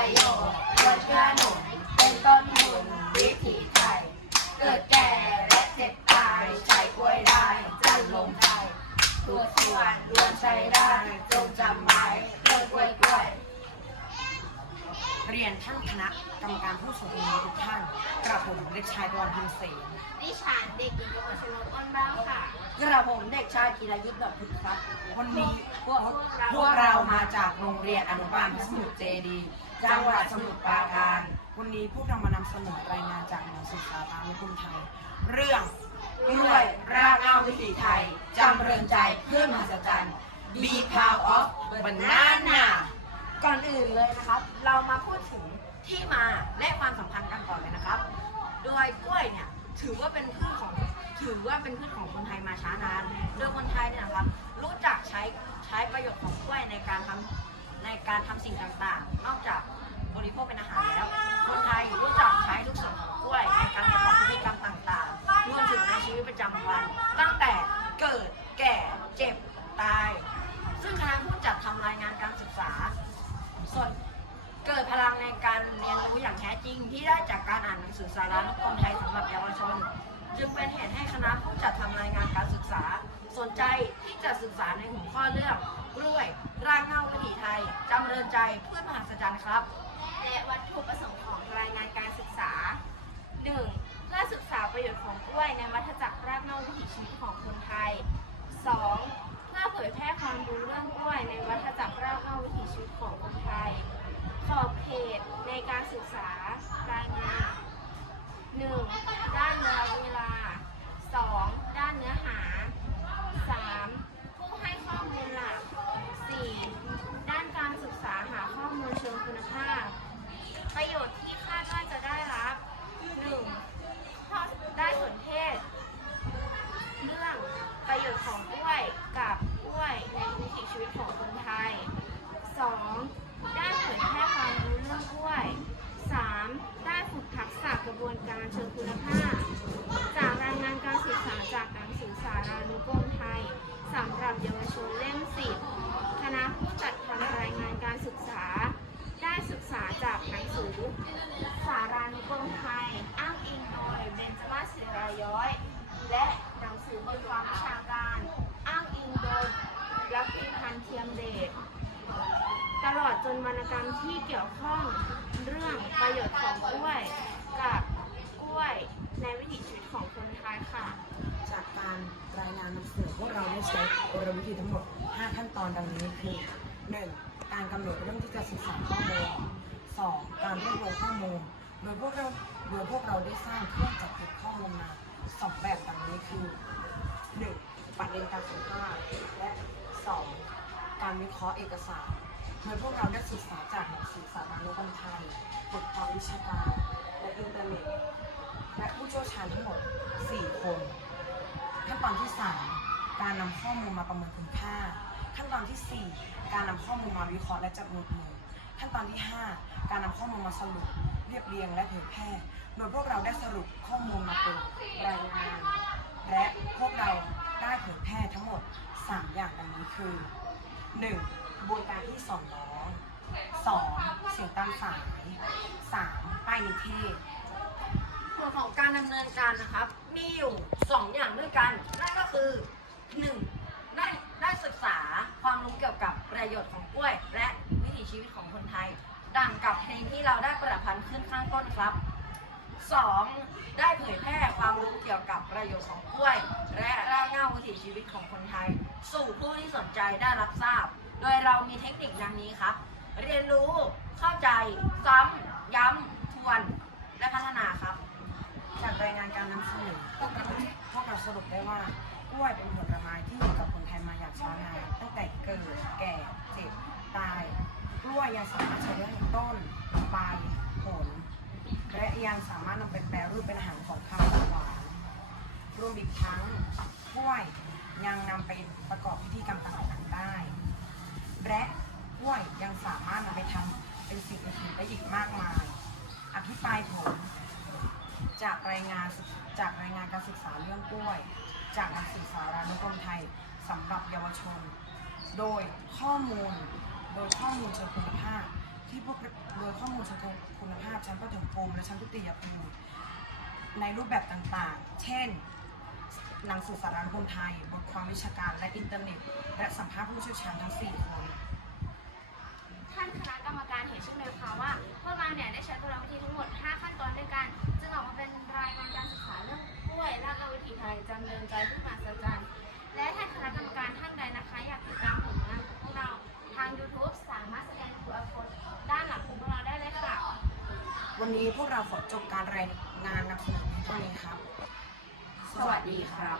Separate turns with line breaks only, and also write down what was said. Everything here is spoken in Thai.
ประโยควรเชื่อหนุนเป็นต้นทุนวิถีไทย เกิดแก่และเจ็บตายใช้กล้วยได้จะลงไทยตัวสวรรวนใช้ได้จงจำไว้เลิกกล้วยกล้วย
เรียนท่านคณะกรรมการผู้ทรงคุณทุกท่านกระผมเด็กชายบอลพิมเสน
ดิฉันเด็กหญิงอชนกอ้นบ้าค่ะ
กระผมเด็กชายกีรยุทธ์ดอกพุทธครับ
คนนี้พวกพวกเรามาจากโรงเรียนอนุบาลพรสมุทรเจดี จังหวัดสมุทรปราการ วันนี้พวกเรามานำเสนอรายงานจากหนังสือสารานุกรมไทย เรื่อง
กล้วยรากเหง้าวิถีไทยจำเริญใจเพื่อนมหัศจรรย์ Be proud of banana ก่อนอื่นเลยนะครับ เรามาพูดถึงที่มาและความสัมพันธ์กันก่อนเลยนะครับ โดยกล้วยเนี่ยถือว่าเป็นพืชของถือว่าเป็นพืชของคนไทยมาช้านาน โดยคนไทยเนี่ยนะครับ รู้จักใช้ใช้ประโยชน์ของกล้วยในการทำ ในการทำสิ่งต่างๆ นอกจากบริโภคเป็นอาหารแล้ว คนไทยรู้จักใช้ทุกส่วนของกล้วยในการประกอบพิธีกรรมต่างๆรวมถึงในชีวิตประจำวัน ตั้งแต่เกิดแก่เจ็บตาย ซึ่งคณะผู้จัดทำรายงานการศึกษาส่วนเกิดพลังในการเรียนรู้อย่างแท้จริง ที่ได้จากการอ่านหนังสือสารานุกรมไทยสำหรับเยาวชน จึงเป็นเหตุให้คณะผู้จัดทำรายงานการศึกษา สนใจที่จะศึกษาในหัวข้อเรื่องกล้วย รากเหง้าวิถีไทย เริญใจเพื่อนมหัศจรรย์ครับ
และวัตถุประสงค์ของรายงานการศึก ป วรรณกรรมที่เกี่ยวข้องเรื่องประโยชน์ของกล้วย กับกล้วยในวิถีชีวิตของคนไทยค่ะ
จากการรายงานนำเสนอพวกเราได้ใช้กลวิธีทั้งหมด 5 ขั้นตอนดังนี้คือ 1. การกำหนดเรื่องที่จะศึกษาข้อมูล 2. การรวบรวมข้อมูล โดยพวกเราโดยพวกเราได้สร้างเครื่องจัดเก็บข้อมูลมาสองแบบดังนี้คือ 1. ประเด็นการสัมภาษณ์และ 2. การวิเคราะห์เอกสาร โดยพวกเราได้ศึกษาจากหนังสือสารานุกรมไทยบทความวิชาการและอินเทอร์เน็ตและผู้เชี่ยวชาญทั้งหมด 4 คนขั้นตอนที่ 3 การนำข้อมูลมาประเมินคุณค่า ขั้นตอนทีสี่4 การนำข้อมูลมาวิเคราะห์และจัดหมวดหมู่ขั้นตอนที่ 5 การนำข้อมูลมาสรุป เรียบเรียงและเผยแพร่โดยพวกเราได้สรุปข้อมูลมาเป็นรายงานและพวกเราได้เผยแพร่ทั้งหมด 3 อย่างดังนี้คือ 1. กระบวนการที่สอนน้อง 2. เสียงตามสาย 3. ป้ายนิเทศ
ส่วนของการดำเนินการนะครับ มีอยู่2อย่างด้วยกัน นั่นก็คือ 1. ได้ได้ศึกษาความรู้เกี่ยวกับประโยชน์ของกล้วย และวิถีชีวิตของคนไทย ดังกับเพลงที่เราได้ประพันธ์ขึ้นข้างต้นครับ 2. ได้เผยแพร่ความรู้เกี่ยวกับประโยชน์ของกล้วย และรากเหง้าวิถีชีวิตของคนไทย สู่ผู้ที่สนใจได้รับทราบ โดยเรามีเทคนิคดังนี้ครับ เรียนรู้เข้าใจซ้ำย้ำทวน และพัฒนาครับ
จากรายงานการนำเสนอพวกเราพวกเราสรุปได้ว่ากล้วยเป็นผลไม้ที่อยู่กับคนไทยมาอย่างช้านานตั้งแต่เกิดแก่เจ็บตาย กล้วยยังสามารถใช้ได้ทั้งต้นใบผลและ ยังสามารถนำไปแปรรูปเป็นอาหารของข้าวหวานรวมอีกทั้งกล้วยยังนำไปประกอบพิธีกรรมต่างๆได้ และกล้วยยังสามารถนำไปทำเป็นสิ่งอื่นๆได้อีกมากมาย อภิปรายผล จากรายงานจากรายงานการศึกษาเรื่องกล้วย จากหนังสือสารานุกรมไทยสำหรับเยาวชน โดยข้อมูล โดยข้อมูลเชิงคุณภาพ ที่พวกโดยข้อมูลเชิงคุณภาพชั้นประถมภูมิและชั้นทุติยภูมิในรูปแบบต่างๆ เช่น หนังสือสารคดีไทย บทความวิชาการและอินเทอร์เน็ต และสัมภาษณ์ผู้เชี่ยวชาญทั้ง 4 คน
ท่านคณะกรรมการเห็นใช่ไหมคะว่าพวกเราเนี่ยได้ใช้กลวิธีทั้งหมด 5 ขั้นตอนด้วยกัน จึงออกมาเป็นรายงานการศึกษาเรื่องกล้วยและกลวิธีไทยจำเดินใจผู้มาสัจจันและท่านคณะกรรมการท่านใดนะคะ อยากติดตามผลงานของพวกเราทาง YouTube สามารถแสดง ด้านหลังของเราได้เลยค่ะ
วันนี้พวกเราขอจบการรายงานนะคุนอเท่นี้ครับ สวัสดีครั
บ